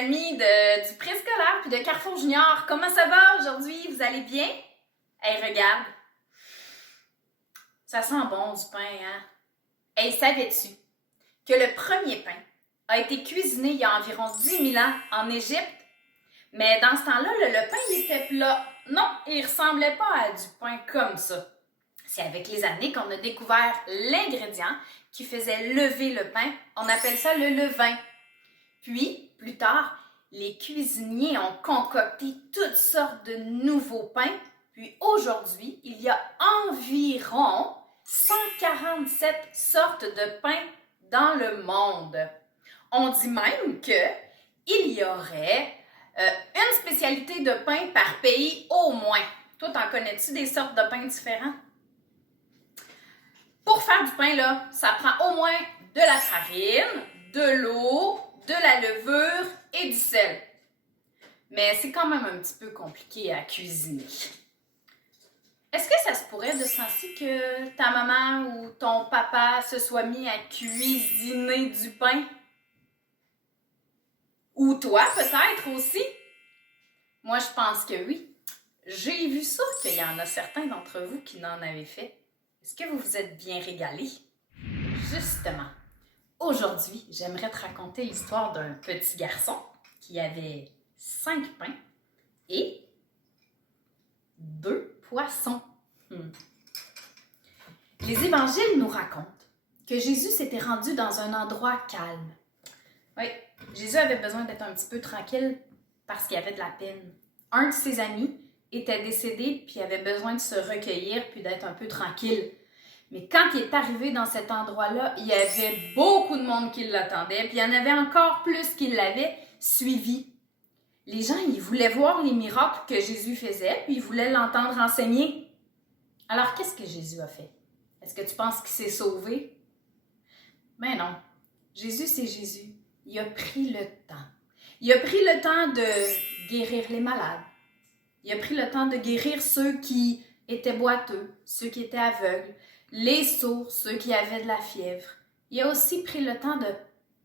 amis du préscolaire puis de Carrefour Junior. Comment ça va aujourd'hui? Vous allez bien? Hey, regarde. Ça sent bon du pain, hein? Hey, savais-tu que le premier pain a été cuisiné il y a environ 10 000 ans en Égypte? Mais dans ce temps-là, le pain, il était plat. Non, il ressemblait pas à du pain comme ça. C'est avec les années qu'on a découvert l'ingrédient qui faisait lever le pain. On appelle ça le levain. Puis, plus tard, les cuisiniers ont concocté toutes sortes de nouveaux pains. Puis aujourd'hui, il y a environ 147 sortes de pains dans le monde. On dit même qu'il y aurait une spécialité de pain par pays au moins. Toi, t'en connais-tu des sortes de pains différents? Pour faire du pain, là, ça prend au moins de la farine, de l'eau, de la levure et du sel. Mais c'est quand même un petit peu compliqué à cuisiner. Est-ce que ça se pourrait de sentir que ta maman ou ton papa se soit mis à cuisiner du pain? Ou toi, peut-être aussi? Moi, je pense que oui. J'ai vu ça, qu'il y en a certains d'entre vous qui n'en avaient fait. Est-ce que vous vous êtes bien régalés? Justement, aujourd'hui, j'aimerais te raconter l'histoire d'un petit garçon qui avait 5 pains et 2 poissons. Les évangiles nous racontent que Jésus s'était rendu dans un endroit calme. Oui, Jésus avait besoin d'être un petit peu tranquille parce qu'il avait de la peine. Un de ses amis était décédé puis avait besoin de se recueillir puis d'être un peu tranquille. Mais quand il est arrivé dans cet endroit-là, il y avait beaucoup de monde qui l'attendait, puis il y en avait encore plus qui l'avaient suivi. Les gens, ils voulaient voir les miracles que Jésus faisait, puis ils voulaient l'entendre enseigner. Alors, qu'est-ce que Jésus a fait? Est-ce que tu penses qu'il s'est sauvé? Ben non. Jésus, c'est Jésus. Il a pris le temps. Il a pris le temps de guérir les malades. Il a pris le temps de guérir ceux qui étaient boiteux, ceux qui étaient aveugles, les sourds, ceux qui avaient de la fièvre. Il a aussi pris le temps de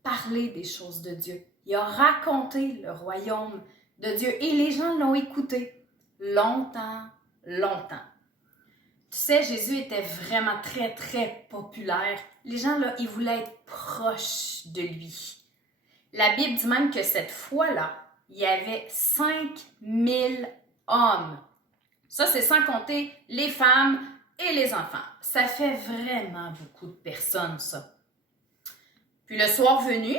parler des choses de Dieu. Il a raconté le royaume de Dieu et les gens l'ont écouté longtemps, longtemps. Tu sais, Jésus était vraiment très, très populaire. Les gens, là, ils voulaient être proches de lui. La Bible dit même que cette fois-là, il y avait 5000 hommes. Ça, c'est sans compter les femmes et les enfants. Ça fait vraiment beaucoup de personnes, ça. Puis le soir venu,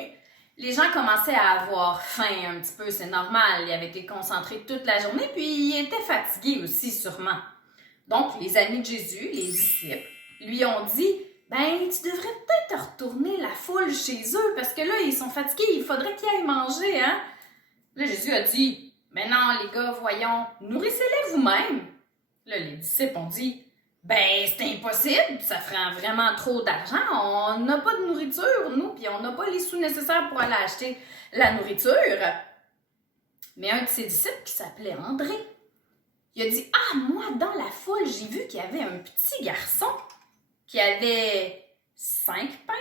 les gens commençaient à avoir faim un petit peu, c'est normal. Ils avaient été concentrés toute la journée, puis ils étaient fatigués aussi, sûrement. Donc, les amis de Jésus, les disciples, lui ont dit « Ben, tu devrais peut-être retourner la foule chez eux, parce que là, ils sont fatigués, il faudrait qu'ils aillent manger, hein? » Là, Jésus a dit « Mais non, les gars, voyons, nourrissez-les vous-même. » Là, les disciples ont dit « Ben, c'est impossible, ça ferait vraiment trop d'argent, on n'a pas de nourriture, nous, puis on n'a pas les sous nécessaires pour aller acheter la nourriture. » Mais un de ses disciples, qui s'appelait André, il a dit « Ah, moi, dans la foule, j'ai vu qu'il y avait un petit garçon qui avait 5 pains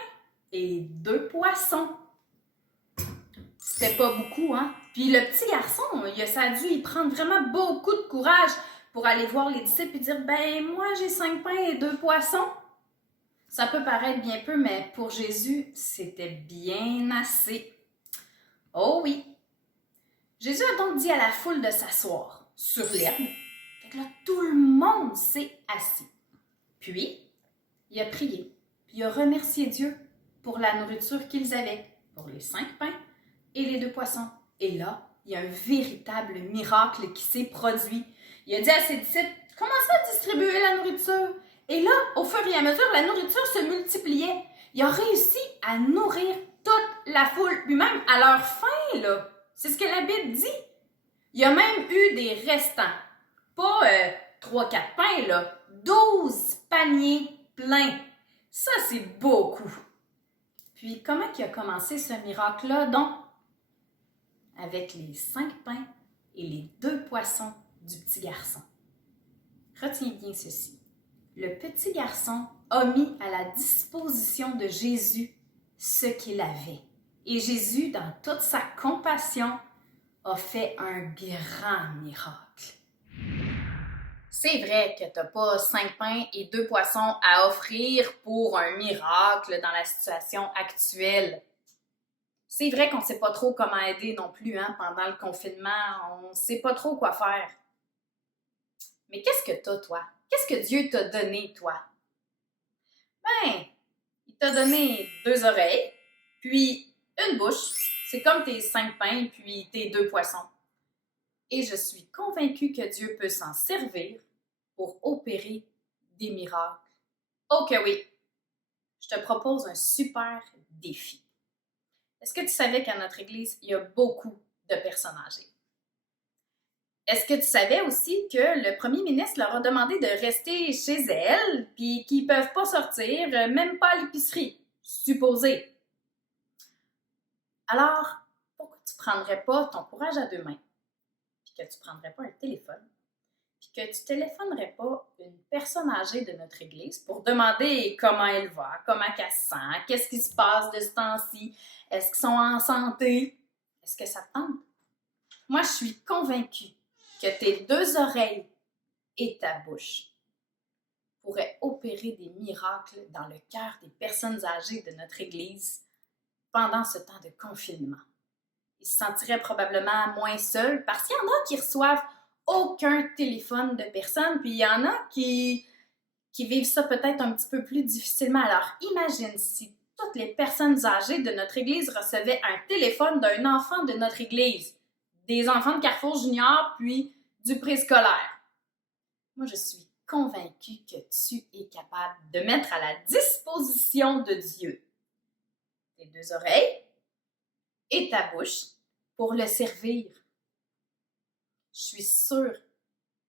et 2 poissons. » C'était pas beaucoup, hein? Puis le petit garçon, ça a dû y prendre vraiment beaucoup de courage pour aller voir les disciples et dire « Ben, moi, j'ai 5 pains et 2 poissons. » Ça peut paraître bien peu, mais pour Jésus, c'était bien assez. Oh oui! Jésus a donc dit à la foule de s'asseoir sur l'herbe. Fait que là, tout le monde s'est assis. Puis, il a prié. Puis il a remercié Dieu pour la nourriture qu'ils avaient, pour les 5 pains et les 2 poissons. Et là, il y a un véritable miracle qui s'est produit. Il a dit à ses disciples, commencez à distribuer la nourriture. Et là, au fur et à mesure, la nourriture se multipliait. Il a réussi à nourrir toute la foule, puis même à leur faim, là. C'est ce que la Bible dit. Il y a même eu des restants. Pas 3-4 pains, là. 12 paniers pleins. Ça, c'est beaucoup. Puis, comment il a commencé ce miracle-là, donc? Avec les 5 pains et les 2 poissons du petit garçon. Retiens bien ceci. Le petit garçon a mis à la disposition de Jésus ce qu'il avait. Et Jésus, dans toute sa compassion, a fait un grand miracle. C'est vrai que tu n'as pas 5 pains et 2 poissons à offrir pour un miracle dans la situation actuelle. C'est vrai qu'on ne sait pas trop comment aider non plus pendant le confinement. On ne sait pas trop quoi faire. Mais qu'est-ce que tu as, toi? Qu'est-ce que Dieu t'a donné, toi? Ben, il t'a donné 2 oreilles, puis une bouche. C'est comme tes 5 pains puis tes 2 poissons. Et je suis convaincue que Dieu peut s'en servir pour opérer des miracles. Oh que oui! Je te propose un super défi. Est-ce que tu savais qu'à notre église, il y a beaucoup de personnes âgées? Est-ce que tu savais aussi que le premier ministre leur a demandé de rester chez elles puis qu'ils ne peuvent pas sortir, même pas à l'épicerie, supposé? Alors, pourquoi tu ne prendrais pas ton courage à 2 mains, puis que tu ne prendrais pas un téléphone, puis que tu ne téléphonerais pas une personne âgée de notre église pour demander comment elle va, comment elle se sent, qu'est-ce qui se passe de ce temps-ci, est-ce qu'ils sont en santé? Est-ce que ça te tente? Moi, je suis convaincue que tes 2 oreilles et ta bouche pourraient opérer des miracles dans le cœur des personnes âgées de notre Église pendant ce temps de confinement. Ils se sentiraient probablement moins seuls parce qu'il y en a qui reçoivent aucun téléphone de personne, puis il y en a qui vivent ça peut-être un petit peu plus difficilement. Alors imagine si toutes les personnes âgées de notre Église recevaient un téléphone d'un enfant de notre Église, des enfants de Carrefour Junior, puis du préscolaire. Moi, je suis convaincue que tu es capable de mettre à la disposition de Dieu tes 2 oreilles et ta bouche pour le servir. Je suis sûre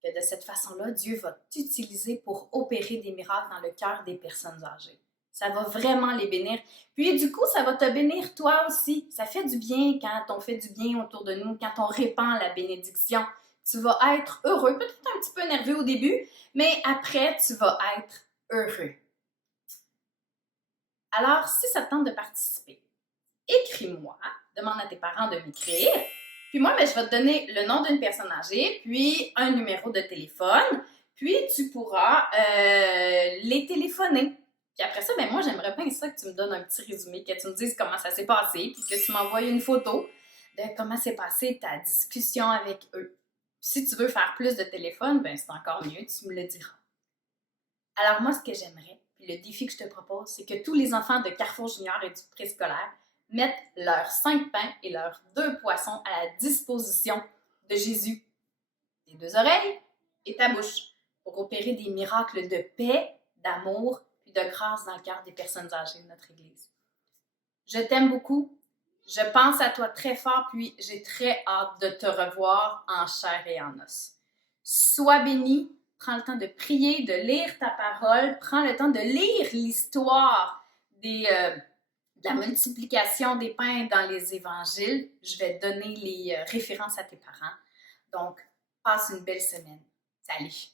que de cette façon-là, Dieu va t'utiliser pour opérer des miracles dans le cœur des personnes âgées. Ça va vraiment les bénir. Puis du coup, ça va te bénir toi aussi. Ça fait du bien quand on fait du bien autour de nous, quand on répand la bénédiction. Tu vas être heureux, peut-être un petit peu nerveux au début, mais après, tu vas être heureux. Alors, si ça te tente de participer, écris-moi, demande à tes parents de m'écrire, puis moi, je vais te donner le nom d'une personne âgée, puis un numéro de téléphone, puis tu pourras les téléphoner. Puis après ça, moi, j'aimerais bien ça que tu me donnes un petit résumé, que tu me dises comment ça s'est passé, puis que tu m'envoies une photo de comment s'est passée ta discussion avec eux. Si tu veux faire plus de téléphone, c'est encore mieux, tu me le diras. Alors moi, ce que j'aimerais, puis le défi que je te propose, c'est que tous les enfants de Carrefour Junior et du préscolaire mettent leurs 5 pains et leurs 2 poissons à la disposition de Jésus. Tes 2 oreilles et ta bouche pour opérer des miracles de paix, d'amour puis de grâce dans le cœur des personnes âgées de notre Église. Je t'aime beaucoup. Je pense à toi très fort, puis j'ai très hâte de te revoir en chair et en os. Sois béni, prends le temps de prier, de lire ta parole, prends le temps de lire l'histoire de la multiplication des pains dans les évangiles. Je vais te donner les références à tes parents. Donc, passe une belle semaine. Salut!